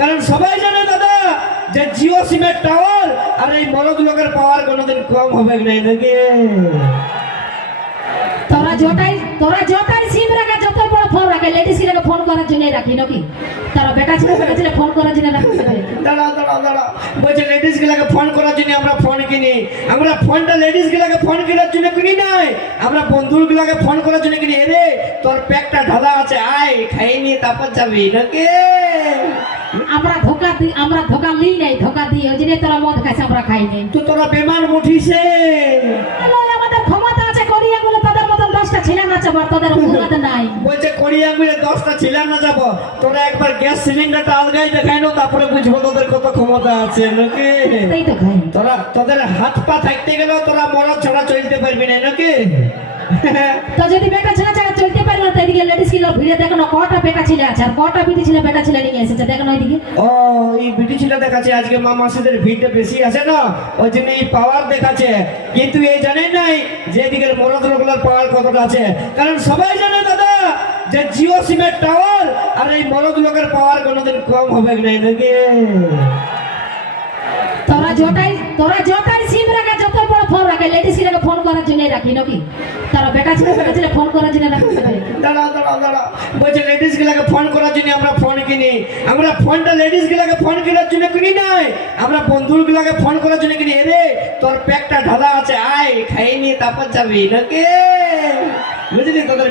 কারণ সবাই জানে দাদা যে জিও সিমের টাওয়ার আর এই মরদ লোকের পাওয়ার কোনোদিন কম হবে না নাকি? তোরা জটাই সিম রাখা, যতই বড় ফোন রাখে, লেডিস গুলোকে ফোন করার জন্য রাখি নাকি? তারা বেটা ছেলে ফোন করার জন্য রাখি। দাঁড়া বলছে লেডিস গুলাকে ফোন করার জন্য আমরা ফোন কিনি। আমরা ফোনটা লেডিস গুলাকে ফোন কেনার জন্য কিনি নাই, আমরা বন্ধুর গুলাকে ফোন করার জন্য কিনি। এরে তোর প্যাকটা ঢালা আছে, আয় খাই নিয়ে তারপর যাবি নাকি? আমরা ধোকা নিই নাই, ধোকা দিই ওই জন্য তোরা মদ খাইছে, আমরা খাই নাই। তো তোরা বেমান উঠিছে। আমাদের ক্ষমতা আছে, করিয়া বলে তাদের মতন 10টা ছেলে নাচাবো, তোদের ক্ষমতা নাই। বলছে করিয়া মিলে 10টা ছিলাম না যাবো। তোরা একবার গ্যাস সিলিন্ডারটা আলগাই দেখাই নো, তারপরে বুঝবো তোদের কত ক্ষমতা আছে নাকি? তাই তো খাই। তোদের হাত পা থাকতে গেলেও তোরা মরদ ছাড়া চলতে পারবি না নাকি? তো যদি বেটা ছেলে ছাড়া চলতে পারবে না, এদিকে লেডিস গুলো ভিড়ে দেখো না, কটা বেটা ছেলে আছে আর কটা বিটি ছেলে বেটা ছেলে নিয়ে এসেছে, দেখো না ওইদিকে। ও এই বিটি ছেলে দেখাচ্ছে আজকে মা মাসিদের ভিড়টা বেশি আছে না, ওই জন্য এই পাওয়ার দেখাচ্ছে। কিন্তু এই জানেন নাই যে এদিকের মরদ লোকগুলোর পাওয়ার কতটা আছে? কারণ সবাই জানে দাদা যে জিও সিমের টাওয়ার আর এই মরদ লোকের পাওয়ার কোনোদিন কম হবে না নাকি? তোরা জটাই সিম রাখা, যতই বড় ফোন রাখে, লেডিস গুলোকে ফোন করার জন্য রাখি নাকি? তারা বেটা ছেলে ফোন করার জন্য রাখি। দাঁড়া বলছে লেডিস গুলাকে ফোন করার জন্য আমরা ফোন কিনি। আমরা ফোনটা লেডিস গুলাকে ফোন কেনার জন্য কিনি নাই, আমরা বন্ধুর গুলাকে ফোন করার জন্য কিনি। এরে তোর প্যাকটা ঢালা আছে, আয় খাই নিয়ে তারপর যাবি নাকি? বুঝলি তোদের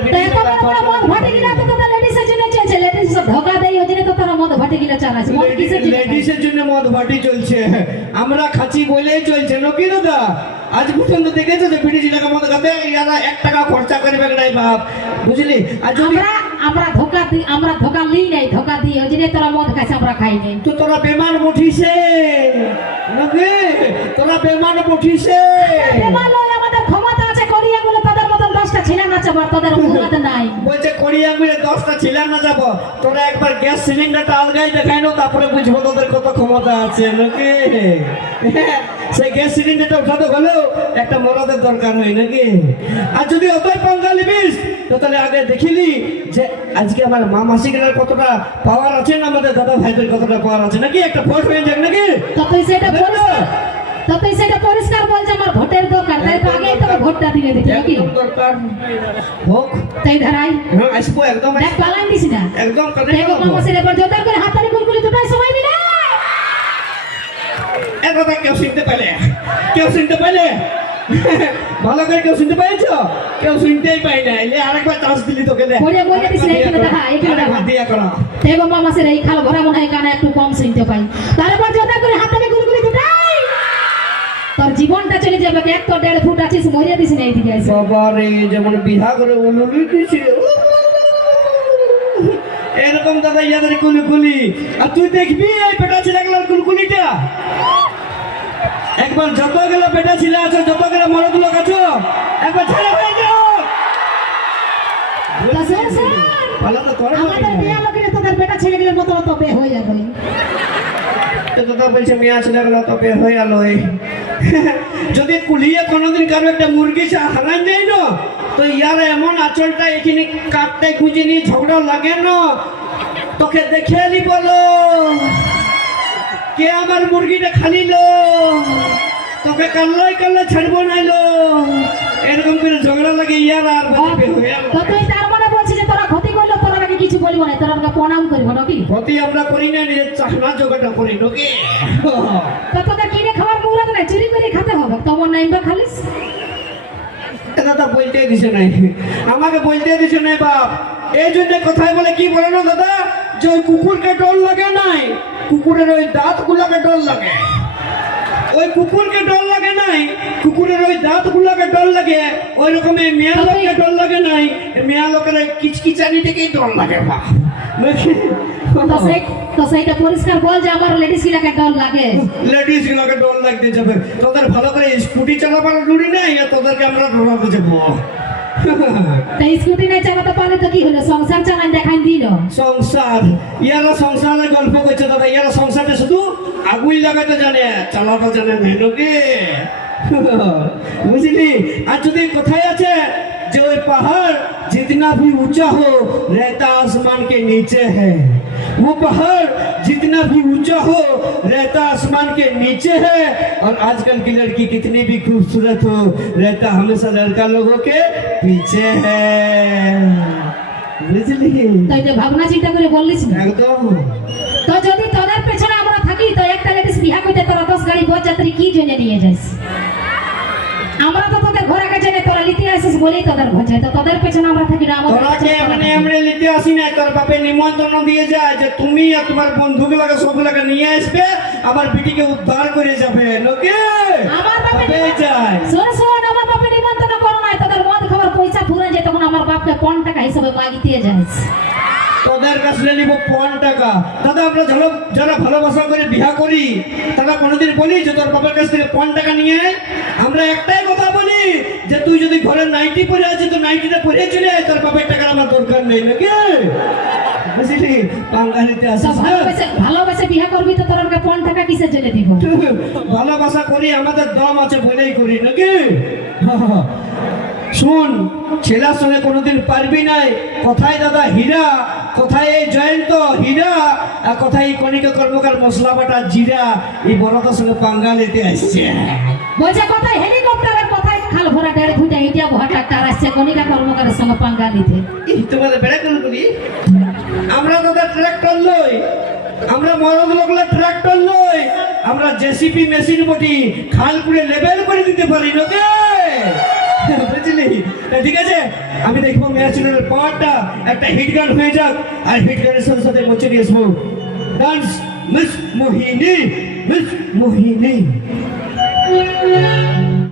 ধোকা দেয় ওই জন্য তো তারা মদ ভাটি গিলা চালাচ্ছে। লেডিসের জন্য মদ ভাটি চলছে, আমরা খাচ্ছি বলেই চলছে নাকি দাদা? আজ পর্যন্ত দেখেছো যে বিড়ি জিলাকে মদ খাতে ইয়ারা 1 টাকা খরচা করবে নাই বাপ, বুঝলি? আর যদি আমরা ধোকা নিই নাই, ধোকা দিই ওই জন্য তোরা মদ খাইছে, আমরা খাই নাই। তো তোরা বেমান উঠিছে নাকি? তোরা বেমান উঠিছে। আমাদের ক্ষমতা আছে, করিয়া বলে তাদের মতন 10টা ছেলে নাচাবো, তোদের ক্ষমতা নাই। বলছে করিয়া মিলে 10টা ছিলাম না যাবো। তোরা একবার গ্যাস সিলিন্ডারটা আলগাই দেখাই নো, তারপরে বুঝবো তোদের কত ক্ষমতা আছে নাকি? সেই গ্যাস সিলিন্ডারটা উঠাতে হলেও একটা মরদের দরকার হয় নাকি? আর যদি অতই পাঙ্গা নিবিস তো তাহলে আগে দেখিলি যে আজকে আমার মা মাসিগুলোর কতটা পাওয়ার আছে না, আমাদের দাদা ভাইদের কতটা পাওয়ার আছে নাকি? একটা ভোট হয়ে যাক নাকি? ততই সেটা পরিষ্কার বলছে আমার ভোটের দরকার, তাই তো আগেই তো ভোটটা দিয়ে দিতে নাকি? দরকার হোক তাই ধারাই। হ্যাঁ আসবো একদম, দেখ পালান দিস না একদম কানে দেখো মামাসির এবার জোরদার করে হাততালি গুলগুলি দুটাই সময় মিলে। একদা কেউ শুনতে পাইলে ভালো করে কেউ শুনতে পাইছো? কেউ শুনতেই পাই না। এলে আরেকবার চান্স দিলি তোকে, দেখ বলে দিস না, এখানে দেখা দিয়া করো। দেখো মামাসির এই খাল ভরা মনে হয় কানে একটু কম শুনতে পাই, তারপর জোরদার করে হাততালি গুলগুলি দুটাই। তোর জীবনটা চলে যাবে, 1 তো 1.5 ফুট আছিস, মরিয়া দিস না এইদিকে এসে। বাবারে যেমন বিহা করে উলুলি দিছে এরকম দাদা ইয়াদের কুলকুলি। আর তুই দেখবি এই বেটা ছেলেগুলোর কুলকুলিটা, একবার যতগুলো বেটা ছেলে আছো, যতগুলো মরদ লোক আছো, একবার ছেলে হয়ে যাও। আমাদের মেয়ে লোকের তোদের বেটা ছেলেগুলোর মতো তো বে হয়ে যাবে। দাদা বলছে মেয়া ছেলেগুলো তো বে হয়ে গেল। যদি কুলিয়ে কোনোদিন কারো একটা মুরগি হারাই যায় না, তো ইয়ার এমন আঁচলটা এখানে কাটতে খুঁজে নিয়ে ঝগড়া লাগে না, তোকে দেখে নি বলো কে আমার মুরগিটা খালিল, তোকে কাল্লাই ছাড়বো নাইলো, এরকম করে ঝগড়া লাগে ইয়ার। আর তুই তার মানে বলছিস যে তোরা ক্ষতি করলো, তোরা নাকি কিছু বলবো না, তোরা প্রণাম করবো নাকি? ক্ষতি আমরা করি না, নিজের চাকনা জোগাড়টা করি নাকি? তো তোদের কিনে খাওয়ার মুরাদ নাই, চুরি করে খেতে হবে, তোমার নাই বা খালিস। দাদা বলতে দিছে নাই, আমাকে বলতে দিছে নাই বাপ। এই জন্য কথায় বলে কি বলে না দাদা, যে ওই কুকুরকে ডর লাগে নাই, কুকুরের ওই দাঁত গুলাকে ডর লাগে। ওই কুকুরকে ডর লাগে নাই, কুকুরের ওই দাঁত গুলাকে ডর লাগে। ওই রকমের মেয়া লোককে ডর লাগে নাই, মেয়া লোকের কিচকিচানি থেকেই ডর লাগে বাপ। তো সেইটা পরিষ্কার বল যে আমার লেডিস গুলাকে ডর লাগে। লেডিস গুলাকে ডর লাগতে যাবে, তোদের ভালো করে স্কুটি চালাবার লুড়ি নাই, তোদেরকে আমরা ডরাতে যাবো। তাই স্কুটি নাই চালাতে পারলে তো কি হলো, সংসার চালান দেখাই দিল। সংসার ইয়ারা সংসারের গল্প করছে দাদা, ইয়ারা সংসারে শুধু আগুন লাগাতে জানে, চালাতে জানে না নাকি? বুঝলি? আর যদি কোথায় আছে যে ওই पहाड़ जितना भी ऊंचा हो रहता आसमान के नीचे है, वो पहाड़ जितना भी ऊंचा हो रहता आसमान के नीचे है, और आजकल की लड़की कितनी भी खूबसूरत हो रहता हमेशा लड़का लोगों के पीछे है। বুঝলি? তো এটা ভাবনা চিন্তা করে বললিস না। একদম। তো যদি তোদের পেছনে আমরা থাকি তো একটা লেডিস বিয়া করতে তোরা 10 গাড়ি বরযাত্রী কি জন্য নিয়ে যাস? আমরা তো তোদের ঘরে কাছে নেই, তোরা লিতে আসিস বলেই তোদের ঘর যায়। তো তোদের পেছনে আমরা থাকি না, আমাদের তোরা কে এমনি এমনি লিতে আসি না, তোর বাপে নিমন্ত্রণ দিয়ে যায় যে তুমি আর তোমার বন্ধুগুলোকে সবগুলোকে নিয়ে আসবে, আমার বিটিকে উদ্ধার করে যাবে লোকে। আমার বাপে যায় শোন শোন, আমার বাপে নিমন্ত্রণ করো না, তোদের মদ খাবার পয়সা ফুরে যায়, তখন আমার বাপকে 5 টাকা হিসাবে মাগিতে যাস। তোদের কাছে নিব 5 টাকা। দাদা আমরা যারা ভালোবাসা করে বিয়া করি তারা কোনোদিন বলি যে তোর বাবার কাছ থেকে 5 টাকা নিয়ে আয়? আমরা একটাই কথা বলি যে তুই যদি ঘরে নাইটি পরে আছিস তো নাইটিটা পরে চলে আয়, তোর বাবার টাকার আমার দরকার নেই নাকি? বুঝলি? বাঙালিতে তো আসিস না। ভালোবাসে বিয়া করবি তো তোর 5 টাকা কিসে চলে দিব? ভালোবাসা করি, আমাদের দম আছে বলেই করি নাকি? শুন, ছেলের সঙ্গে কোনোদিন পারবি নাই। কোথায় দাদা হীরা, কোথায় এই জয়ন্ত হীরা, আর কোথায় এই কণিকা কর্মকার মশলা বাটা জিরা, এই বড়টার সঙ্গে বাঙালিতে আসছে। বলছে কোথায় হেলিকপ্টারের, কোথায় খাল ভরা 1.5 ফুট ইটিয়া ভরা ট্রাক্টর আসছে কনিকা কর্মকারের সঙ্গে পাঙ্গা নিতে। তোমাদের বেড়া কেন করি? আমরা দাদা ট্রাক্টর লই, আমরা মরদ লোকলা ট্রাক্টর লই, আমরা জেসিপি মেশিন বটি খাল পুরে লেভেল করে দিতে পারি নাকি? বুঝলি? ঠিক আছে, আমি দেখবো মেয়া চ্যানেলের পাওয়ারটা একটা হিট গান হয়ে যাক, আর হিট গানের সাথে সাথে মঞ্চে নিয়ে আসবো ডান্স মিস মোহিনী, মিস মোহিনী।